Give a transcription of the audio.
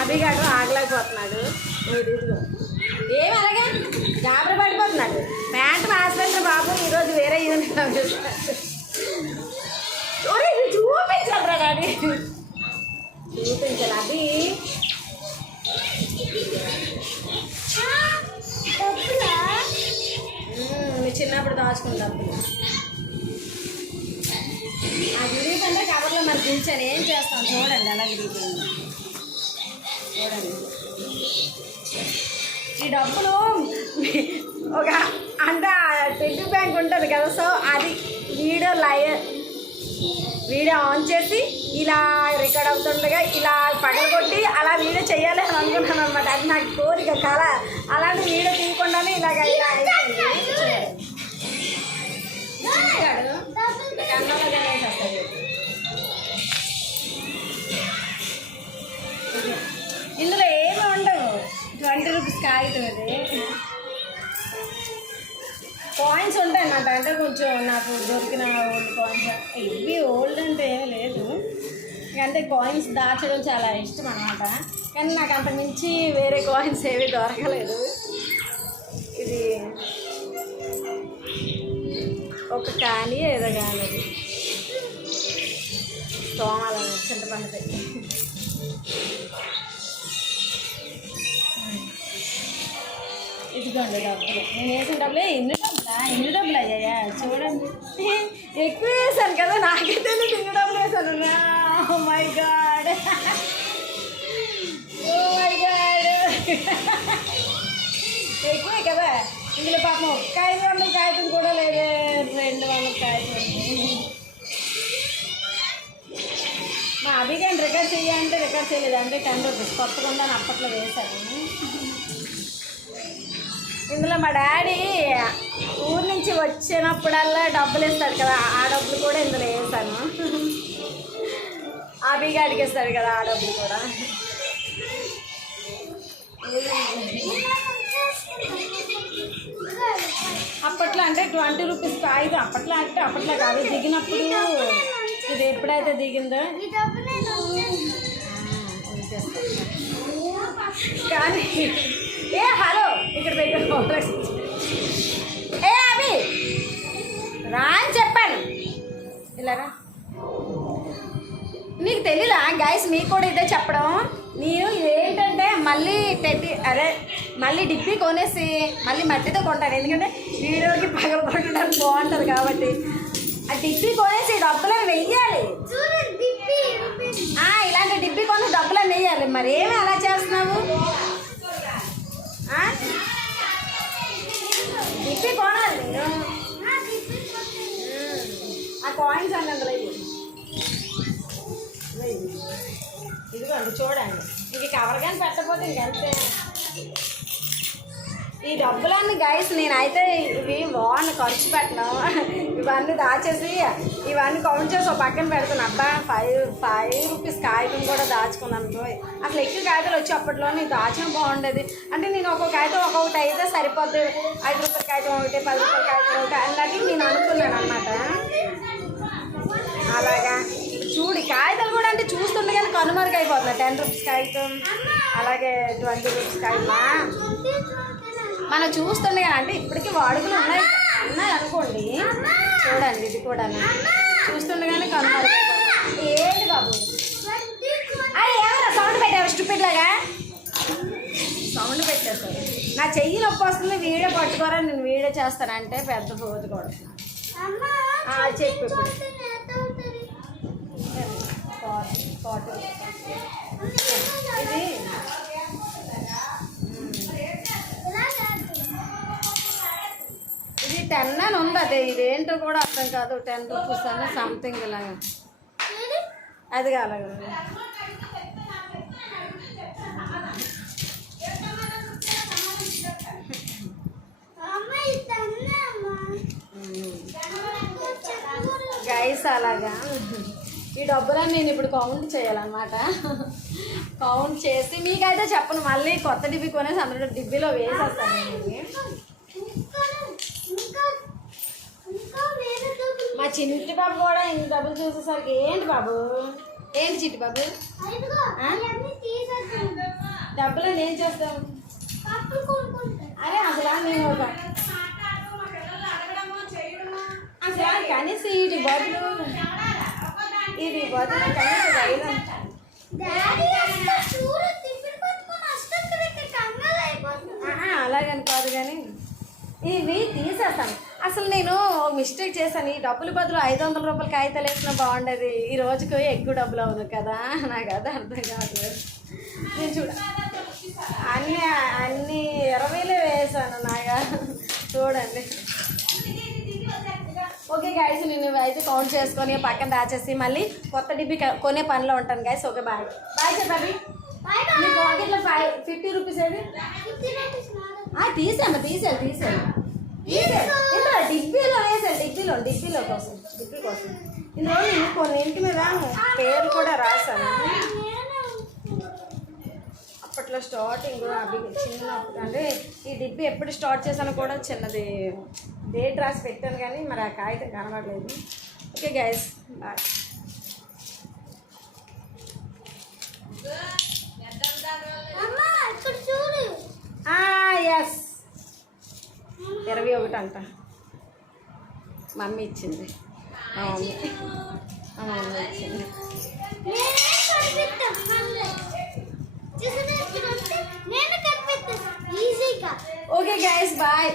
అభిగాడు ఆగలేకపోతున్నాడు. ఏమి అలాగే? జాబర పడిపోతున్నాడు. Pant master బాబు ఈరోజు వేరే యూనిఫామ్ చూపించరా డాడీ. చూపించాలి అభి. మీ చిన్నప్పుడు దాచుకుంటాం ఆ విరిగిపోయిన కవర్లో మరి దించాను ఏం చేస్తాం? చూడండి అలా విరిగిపోయింది చూడండి. ఈ డబ్బులు ఒక అంటే టెడ్డీ బ్యాంక్ ఉంటుంది కదా సో అది వీడియో లయ వీడియో ఆన్ చేసి ఇలా రికార్డ్ అవుతుండగా ఇలా పగలగొట్టి అలా వీడియో చేయాలి అని అనుకున్నాను అనమాట అది నాకు కోరిక కళ. అలాంటి వీడియో తీయకుండానే ఇలాగ ఇలా కాయిన్స్ ఉంటాయి నా అంటే కొంచెం నాకు దొరికిన ఓల్డ్ కాయిన్స్ ఇవి ఓల్డ్ అంటే లేదు. అంటే కాయిన్స్ దాచడం చాలా ఇష్టం అనమాట కానీ నాకు అంత మించి వేరే కాయిన్స్ ఏవి దొరకలేదు. ఇది ఒక కానీ ఏదో కానీ. తోమాలని చింతపండు పెట్టి ఇదిగోండి డబ్బులు నేను వేసిన డబ్బులే ఎన్ని డబ్బులా ఎన్ని డబ్బులు అయ్యాయా చూడండి ఎక్కువ వేసాను కదా నాకైతే నేను ఎన్ని డబ్బులు వేసాను my God oh my God ఎక్కువే కదా ఇందులో పాపం ఒక్క ఐదు వందల కాగితం కూడా లేదే రెండు వందల కాగితం మా అభిగాని రికార్డ్ చేయాలంటే రికార్డ్ చేయలేదు అంటే టెన్ రూపీస్ కొత్తగా ఉందని అప్పట్లో వేశాను. ఇందులో మా డాడీ ఊరు నుంచి వచ్చినప్పుడల్లా డబ్బులు ఇస్తాడు కదా ఆ డబ్బులు కూడా ఇందులో వేసాను. అవిగా అడిగేస్తారు కదా ఆ డబ్బులు కూడా. అప్పట్లో అంటే ట్వంటీ రూపీస్ కాగితం అప్పట్లో అంటే అప్పట్లో కాదు దిగినప్పుడు ఇది ఎప్పుడైతే దిగిందో. కానీ ఏ హలో ఇక్కడ దగ్గర ఏ అభి రా అని చెప్పాను. ఇలారా నీకు తెలీదా గైస్ మీకు కూడా ఇదే చెప్పడం? నేను ఇదేంటంటే మళ్ళీ పెట్టి అదే మళ్ళీ డిప్పి కొనేసి మళ్ళీ మట్టితో కొంటాను ఎందుకంటే వీడియోకి పగల కొట్టడానికి బాగుంటుంది కాబట్టి. ఆ డిప్పి కొనేసి డబ్బులను వెయ్యాలి? ఇలాంటి డిప్పి కొని డబ్బులను వెయ్యాలి. మరి ఏమి అలా చేస్తున్నావు? ఇదిగోండి చూడండి. ఇంక కవర్ కానీ పెట్టకపోతే ఇంకంతే ఈ డబ్బులన్నీ గైస్ నేనైతే ఇవి వాన్ ఖర్చు పెట్టను. ఇవన్నీ దాచేసి ఇవన్నీ కౌంట్ చేసి ఒక పక్కన పెడుతున్నా అబ్బా ఫైవ్ ఫైవ్ రూపీస్ కాగితం కూడా దాచుకున్నాను పోయి అసలు ఎక్కువ కాగితాలు వచ్చి అప్పట్లో నేను దాచడం బాగుండేది. అంటే నేను ఒక్కొక్క కాగితం ఒక్కొక్కటి అయితే సరిపోద్ది. ఐదు రూపాయల కాగితం ఒకటి పది రూపాయల కాగితం ఒకటి అన్నట్టు నేను అనుకున్నాను అనమాట అలాగా. చూడు కాగితం కాగితాలు కూడా అంటే చూస్తుండగానే కనుమరుగు అయిపోతున్నాయి టెన్ రూపీస్ కాగితం అలాగే ట్వంటీ రూపీస్ కాగితం. మనం చూస్తుండగా అంటే ఇప్పటికీ వాడుకలు ఉన్నాయి. ఉన్నాయి అనుకోండి. చూడండి ఇది కూడా చూస్తుండగానే కనుమరుగు. ఏంటి బాబు? అరే ఏమన్నా సౌండ్ పెట్టావు స్టూపిడ్ లాగా? సౌండ్ పెట్టేస్తాను నా చెయ్యి నొప్పి వస్తుంది వీడియో పట్టుకోరా నేను వీడియో చేస్తానంటే పెద్ద పోదు కూడా. చెప్పు. ఇప్పుడు. ఇది ఇది టెన్ అని ఉంది అదే. ఇదేంటో కూడా అర్థం కాదు. టెన్ రూపీస్ అని సంథింగ్ ఇలాగా. అది అలాగే ఉంది. గైస్ అలాగా. ఈ డబ్బులని నేను ఇప్పుడు కౌంట్ చేయాలన్నమాట. కౌంట్ చేసి మీకైతే చెప్పను మళ్ళీ కొత్త డిబ్బి కొనేసి అందులో డిబ్బీలో వేసేస్తాను మా చిన్ని చిట్టి బాబు కూడా ఇన్ని డబ్బులు చూసేసరికి ఏంటి బాబు? ఏంటి చిట్టి బాబు? ఇదిగో డబ్బులు ఏం చేస్తాం? అరే అసలు నేను ఒక అసలు కనీసం వీటి బాబులు ఇది అలాగని కాదు కానీ ఇవి తీసేస్తాను. అసలు నేను మిస్టేక్ చేశాను. ఈ డబ్బులు బదులు ఐదు వందల రూపాయలు కాగితాలు వేసినా బాగుండేది. ఈ రోజుకు ఎక్కువ డబ్బులు అవును కదా. నాకు అది అర్థం కావట్లేదు. నేను చూడ అన్ని అన్ని ఇరవైలే వేసాను నాగా చూడండి. ఓకే గైస్ నేను అయితే కౌంట్ చేసుకొని పక్కన దాచేసి మళ్ళీ కొత్త డిబ్బి కొనే పనిలో ఉంటాను గైస్ ఓకే బాయ్ బాయ్ చెప్పండి బాయ్ మీ పాకెట్లో ఫైవ్ ఫిఫ్టీ రూపీస్ ఏది? తీసాను తీసాను తీసాను ఇందులో డిబ్బీలో వేసాను డిబ్బీలో డిబ్బీలో కోసం డిబ్బీ కోసం. ఇందులో నేను కొన్ని ఇంటి మీద పేరు కూడా రాశాను. అప్పట్లో స్టార్టింగ్ అవి చిన్నప్పుడు అంటే ఈ డిబ్బీ ఎప్పుడు స్టార్ట్ చేశానో కూడా చిన్నది. డేట్ రాసి పెట్టాను కానీ మరి ఆ కాగితం కనబడలేదు. ఓకే గైస్ బాయ్ ఎస్ ఇరవై ఒకటి అంట. మమ్మీ ఇచ్చింది. మా మమ్మీ. మా మమ్మీ ఇచ్చింది. Okay guys bye